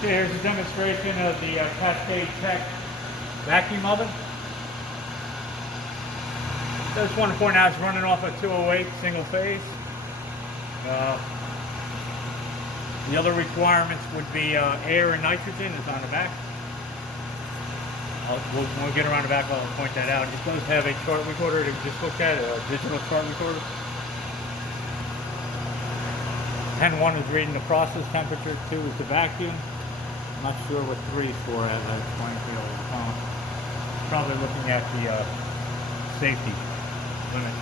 Okay, here's a demonstration of the CascadeTek vacuum oven. Just want to point out it's running off a 208 single phase. The other requirements would be air and nitrogen is on the back. When we get around the back, I'll point that out. It does have a chart recorder that we just looked at, a digital chart recorder. Pen 1 is reading the process temperature, 2 is the vacuum. I'm not sure what 3 is for, as I explained to you over the phone. Probably looking at the safety limit.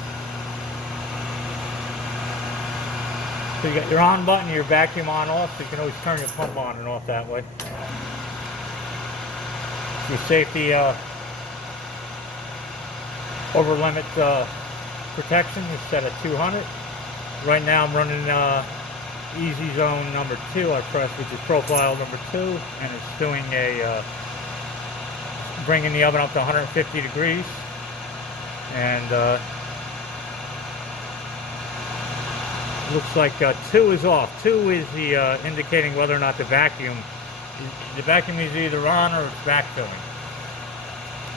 So you got your on button, your vacuum on off, so you can always turn your pump on and off that way. Your safety over limit protection is set at 200. Right now I'm running Easy Zone number 2 I pressed, which is profile number 2, and it's doing a bringing the oven up to 150 degrees, and looks like 2 is off. 2 is the indicating whether or not the vacuum is either on or it's backfilling.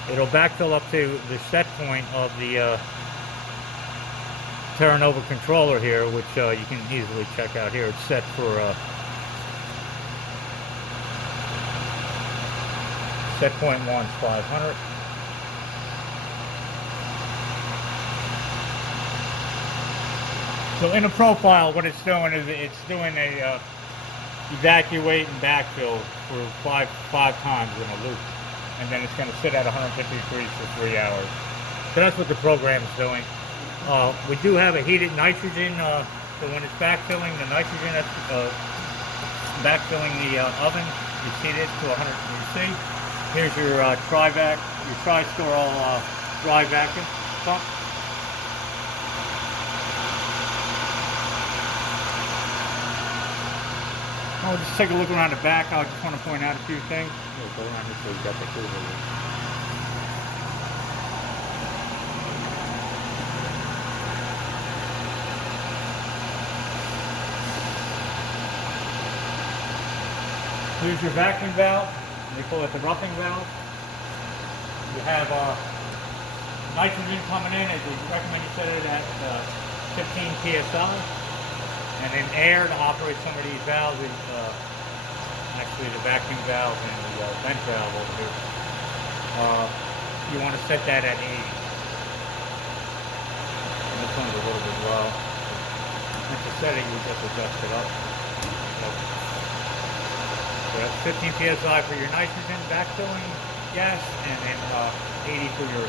It'll backfill up to the set point of the Terranova controller here, which you can easily check out here. It's set for set point 1 is 500. So in the profile, what it's doing is it's doing a evacuate and backfill for five times in a loop, and then it's going to sit at 150 degrees for 3 hours. So that's what the program is doing. We do have a heated nitrogen, so when it's backfilling the nitrogen, that's backfilling the oven. You heat it to 100 degrees C. Here's your tri-vac, your tri-storal dry vacuum pump. I'll just take a look around the back. I just want to point out a few things. Go around this way, you got the cooler. Here's your vacuum valve. They call it the roughing valve. You have nitrogen coming in. They recommend you set it at 15 psi. And then air to operate some of these valves is actually the vacuum valve and the vent valve over here. You want to set that at 80. And this one's a little bit low. Once you set it, you just adjust it up. So that's 15 psi for your nitrogen backfilling gas, and then 80 for your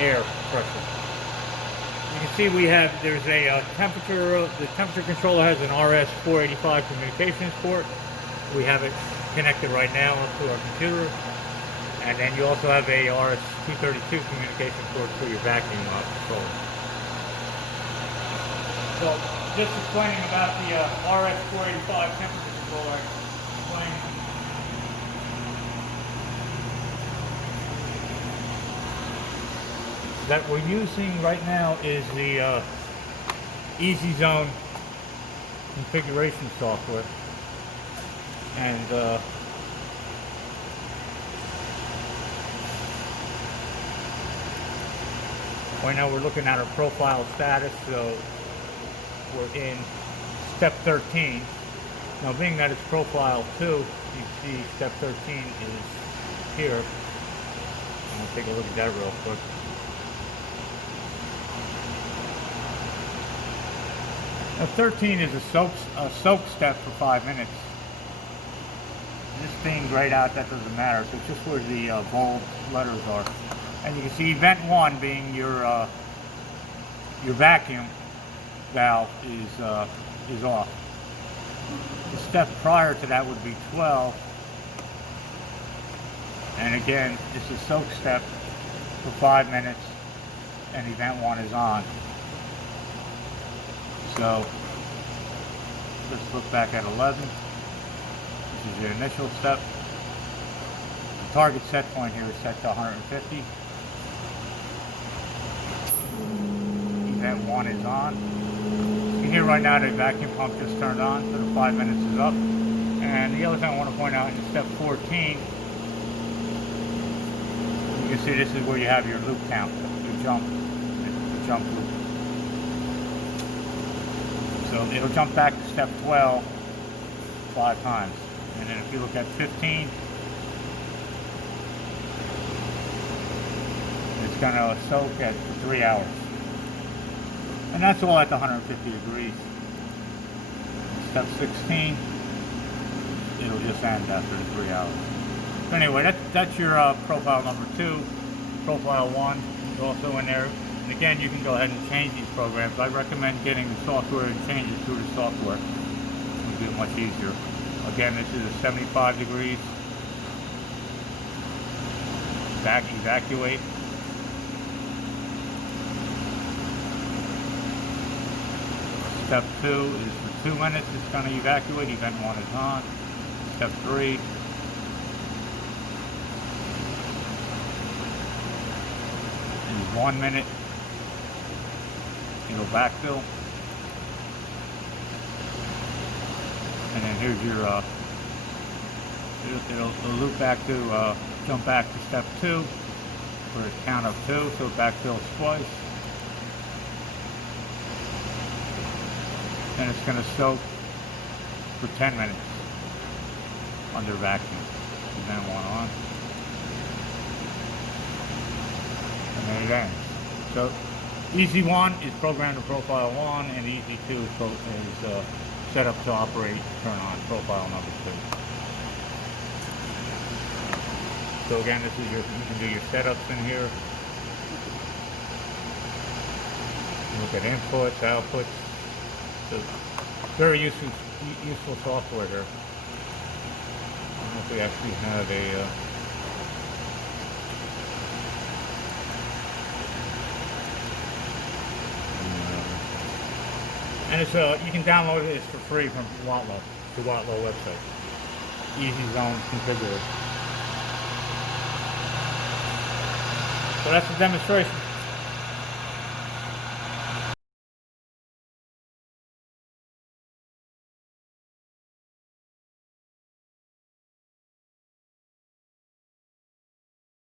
air pressure. You can see there's a temperature, the temperature controller has an RS-485 communications port. We have it connected right now to our computer. And then you also have a RS-232 communication port for your vacuum controller. So just explaining about the RS-485 temperature controller, that we're using right now is the Easy Zone configuration software, and right now we're looking at our profile status. So we're in step 13. Now, being that it's profile 2, you see step 13 is here. I'm going to take a look at that real quick. Now 13 is a soak step for 5 minutes. This being grayed out, that doesn't matter. So it's just where the bold letters are. And you can see vent 1 being your vacuum valve is off. The step prior to that would be 12. And again, it's a soak step for 5 minutes, and event 1 is on. So let's look back at 11. This is your initial step. The target set point here is set to 150. Event 1 is on. You can hear right now the vacuum pump just turned on, so the 5 minutes is up. And the other thing I want to point out in step 14, you can see this is where you have your loop count, your jump loop. So it'll jump back to step 12 5 times. And then if you look at 15, it's going to soak at 3 hours. And that's all at 150 degrees. Step 16, it'll just end after the 3 hours. So anyway, that's your profile number 2. Profile 1 is also in there. And again, you can go ahead and change these programs. I recommend getting the software and change it through the software. It'll be much easier. Again, this is a 75 degrees. Evacuate. Step 2 is for 2 minutes. It's going to evacuate. Event 1 is on. Step 3. Is 1 minute. It'll backfill. And then here's your, it'll loop back to, jump back to step 2 for a count of 2, so it backfills twice. And it's going to soak for 10 minutes under vacuum. Event 1 on. And then it ends. So easy 1 is programmed to profile 1, and easy 2 is set up to operate, turn on profile number 2. So again, this is you can do your setups in here. Look at inputs, outputs. So very useful software here. I don't know if we actually have a and it's you can download it. It's for free from Watlow, the Watlow website. Easy Zone Configurator. So that's the demonstration.